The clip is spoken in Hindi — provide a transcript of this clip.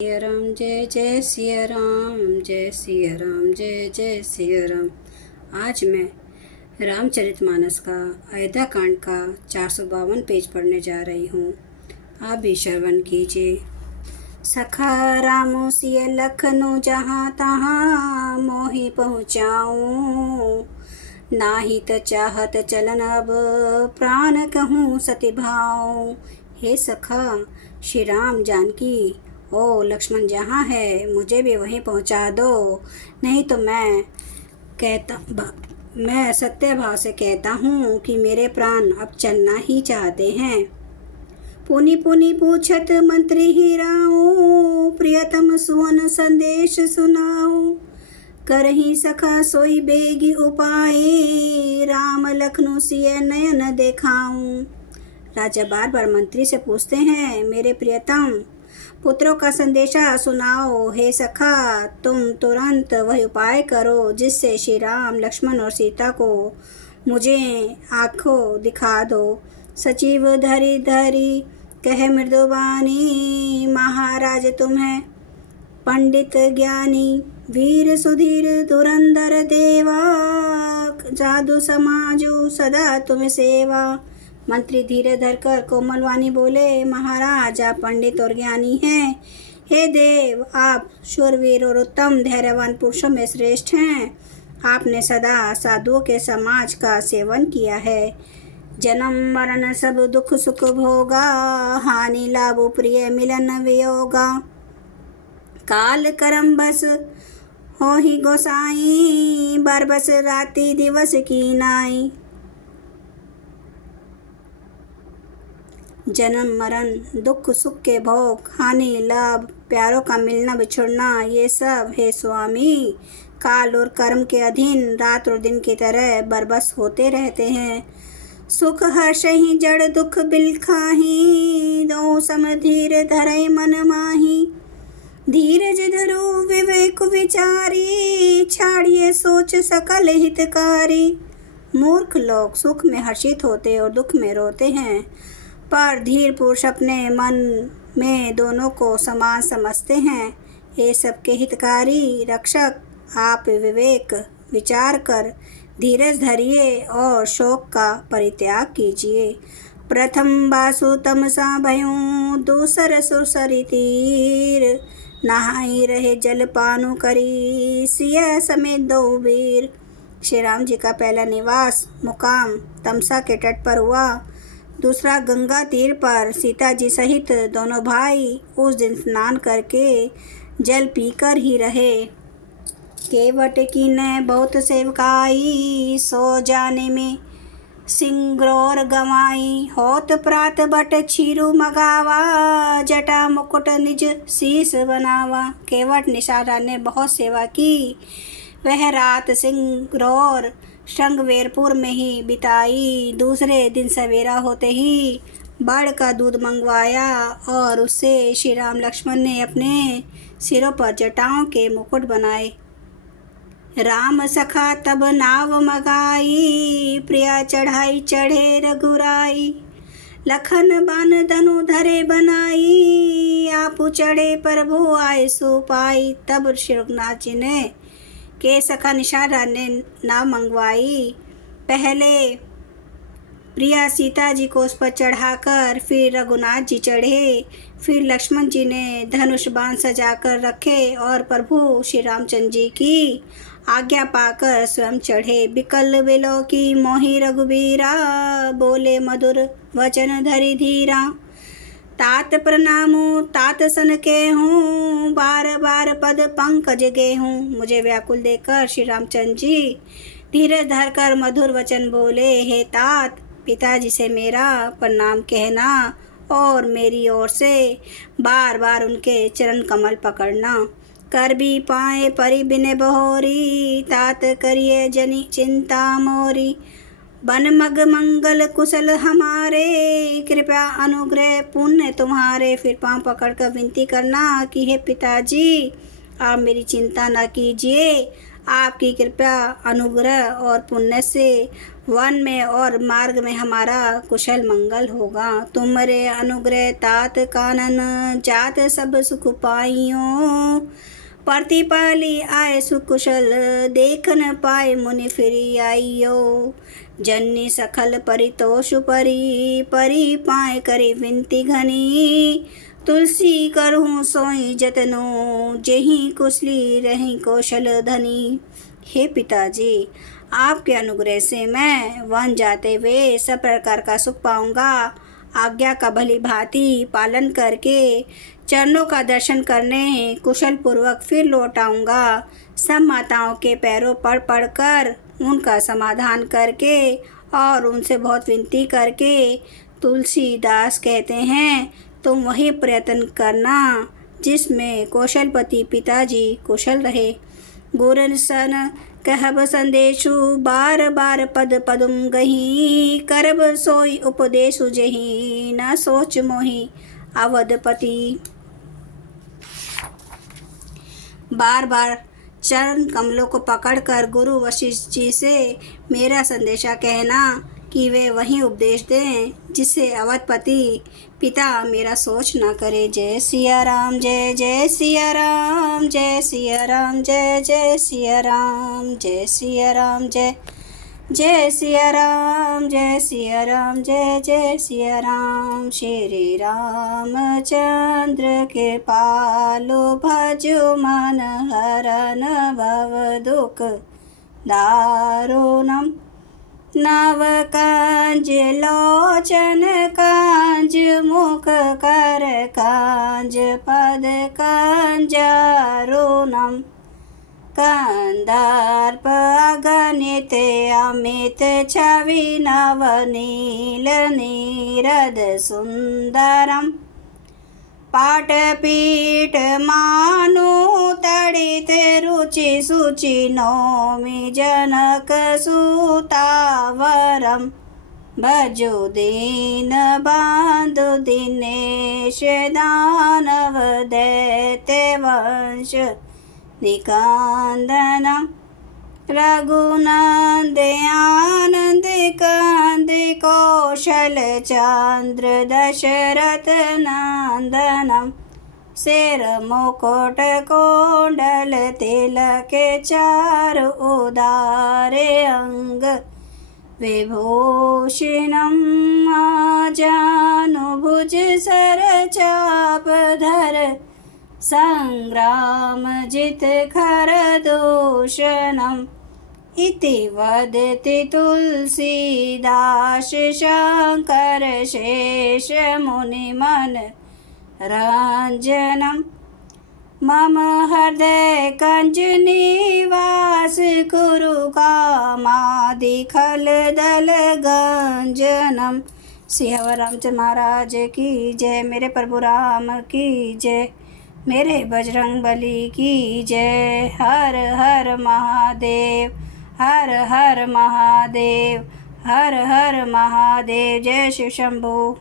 सिया राम जय जय सिया राम, जय सिया राम जय जय सिया राम। आज मैं रामचरितमानस का अयोध्या कांड का 452 पेज पढ़ने जा रही हूँ। आप भी श्रवण कीजिए। सखा रामो सिय लखनऊ जहाँ तहाँ मोहि पहुँचाऊँ, नाही त चाहत चलन अब प्राण कहूँ सति भाऊँ। हे सखा, श्री राम जानकी ओ लक्ष्मण जहाँ है मुझे भी वहीं पहुँचा दो, नहीं तो मैं सत्य भाव से कहता हूँ कि मेरे प्राण अब चलना ही चाहते हैं। पुनि पुनि पूछत मंत्री ही राऊ, प्रियतम सुवन संदेश सुनाऊ। करही सखा सोई बेगी उपाय, राम लखनऊ सिय नयन देखाऊं। राजा बार बार मंत्री से पूछते हैं, मेरे प्रियतम पुत्रों का संदेशा सुनाओ। हे सखा, तुम तुरंत वही उपाय करो जिससे श्री राम लक्ष्मण और सीता को मुझे आँखों दिखा दो। सचिव धरी धरी कह मृदुबानी, महाराज तुम्हें पंडित ज्ञानी, वीर सुधीर धुरंधर देवा, जादू समाजू सदा तुम्हें सेवा। मंत्री धीरे धरकर कोमल वाणी बोले, महाराज आप पंडित और ज्ञानी हैं। हे देव, आप शूरवीर और उत्तम धैर्यवान पुरुषों में श्रेष्ठ हैं। आपने सदा साधुओं के समाज का सेवन किया है। जन्म मरण सब दुख सुख भोगा, हानि लाभ प्रिय मिलन वियोगा। काल करम बस हो ही गोसाई, बरबस राति दिवस की नाई। जन्म मरण दुख सुख के भोग, हानि लाभ प्यारों का मिलना बिछुड़ना, ये सब हे स्वामी काल और कर्म के अधीन रात और दिन की तरह बरबस होते रहते हैं। सुख हर्ष ही जड़ दुख बिलखाही, दो समधीर धरे मन माही। धीरज धरो विवेक विचारी, छाड़िए सोच सकल हितकारी। मूर्ख लोग सुख में हर्षित होते और दुख में रोते हैं, पर धीर पुरुष अपने मन में दोनों को समान समझते हैं। ये सबके हितकारी रक्षक, आप विवेक विचार कर धीरज धरिए और शोक का परित्याग कीजिए। प्रथम बासु तमसा भयूं, दूसर सुरसरी तीर। नहाई रहे जल पानु करी, सिया समेत दो वीर। श्री राम जी का पहला निवास मुकाम तमसा के तट पर हुआ, दूसरा गंगा तीर पर। सीता जी सहित दोनों भाई उस दिन स्नान करके जल पीकर ही रहे। केवट की न बहुत सेवकाई, सो जाने में सिंग्रोर गवाई। होत प्रात बट छीरु मगावा, जटा मुकुट निज शीस बनावा। केवट निषादा ने बहुत सेवा की, वह रात सिंग्रोर श्रृंगवेरपुर में ही बिताई। दूसरे दिन सवेरा होते ही बाढ़ का दूध मंगवाया और उससे श्री राम लक्ष्मण ने अपने सिरों पर जटाओं के मुकुट बनाए। राम सखा तब नाव मगाई, प्रिया चढ़ाई चढ़े रघुराई। लखन बान धनु धरे बनाई, आपु चढ़े प्रभु आए सो पाई। तब श्री रघुनाथ जी ने के सखा निषादा ने नाव मंगवाई। पहले प्रिया सीता जी को उस पर चढ़ाकर फिर रघुनाथ जी चढ़े, फिर लक्ष्मण जी ने धनुष बाण सजाकर रखे और प्रभु श्री रामचंद्र जी की आज्ञा पाकर स्वयं चढ़े। बिकल बिलो की मोहि रघुबीरा, बोले मधुर वचन धरि धीरा। तात प्रणामो तात सन के हूँ, बार बार पद पंकज गे हूँ। मुझे व्याकुल देखकर श्री रामचंद्र जी धीरज धरकर मधुर वचन बोले, हे तात, पिताजी से मेरा प्रणाम कहना और मेरी ओर से बार बार उनके चरण कमल पकड़ना। कर भी पाए परि बिन बहोरी, तात करिए जनी चिंता मोरी। बन मग मंगल कुशल हमारे, कृपया अनुग्रह पुण्य तुम्हारे। फिर पांव पकड़कर विनती करना कि हे पिताजी, आप मेरी चिंता न कीजिए, आपकी कृपा अनुग्रह और पुण्य से वन में और मार्ग में हमारा कुशल मंगल होगा। तुमरे अनुग्रह तात कानन जात सब सुख पाइयो। प्रतिपाली आए सुकुशल देख न पाए मुनि फिरी आइयो। जननी सखल परितोष परी परी पाए करे विनती घनी। तुलसी करहूँ सोई जतनो जेहि कुशली रही कौशल धनी। हे पिताजी, आपके अनुग्रह से मैं वन जाते हुए सब प्रकार का सुख पाऊंगा। आज्ञा का भली भांति पालन करके चरणों का दर्शन करने कुशल पूर्वक फिर लौट आऊँगा। सब माताओं के पैरों पर पड़कर उनका समाधान करके और उनसे बहुत विनती करके तुलसीदास कहते हैं तुम वही प्रयत्न करना जिसमें कौशलपति पिताजी कुशल रहे। गुरन सन कहब संदेशु बार बार पद पदुम गही। करब सोई उपदेशु जही न सोच मोहि अवधपति। बार बार चरण कमलों को पकड़कर गुरु वशिष्ठ जी से मेरा संदेशा कहना कि वे वही उपदेश दें जिससे अवधपति पिता मेरा सोच ना करे। जय सिया राम, जय जय सिया राम, जय सिया राम, जय जय सिया राम, जय सिया राम, जय जय सिया राम, जय सिया राम, जय जय सिया राम। श्री रामचंद्र के पालो भजो मन हरन भव दुख दारुणम। नव कांज लोचन कांज मुख कर कांज पद कांजारुणम। कंदार्प अगणित अमित छवि नवनील नीरद सुंदरम। पाटपीठ मानु तड़ित रुचि सुचि नौमि जनक सुतावरम। भजो दीन बंधु दिनेश दानव दैत्य वंश निकंदनम। रघुनंद आनंद कंद कौशल चंद्र दशरथ नंदनम। सिर मुकुट कोंडल तिलक चारु उदारे अंग विभूषणम। जानुभुज सर चाप धर संग्राम जित खर दूषणम। इति वदति तुलसीदास शंकर शेष मुनि मन रंजनम। मम हृदय कंज निवास कुरु कामादि खल दल गंजनम। श्री हरि रामचंद्र महाराज की जय। मेरे प्रभु राम की जय। मेरे बजरंग बली की जय। हर हर महादेव, हर हर महादेव, हर हर महादेव। जय शिव शंभू।